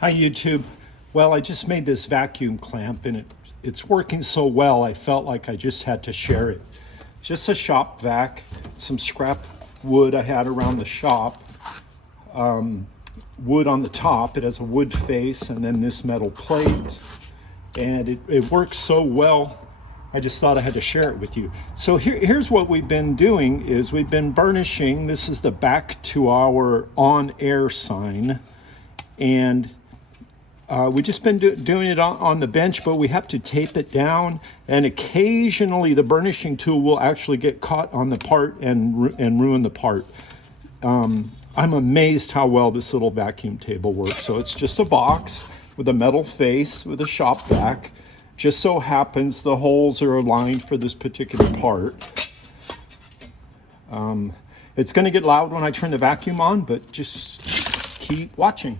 Hi YouTube. Well, I just made this vacuum clamp and it's working so well I felt like I just had to share it. Just a shop vac, some scrap wood I had around the shop, wood on the top. It has a wood face and then this metal plate, and it works so well I just thought I had to share it with you. So here's what we've been doing is we've been burnishing. This is the back to our on air sign, and we've just been doing it on the bench, but we have to tape it down, and occasionally the burnishing tool will actually get caught on the part and ruin the part. I'm amazed how well this little vacuum table works. So it's just a box with a metal face with a shop vac. Just so happens the holes are aligned for this particular part. It's going to get loud when I turn the vacuum on, but just keep watching.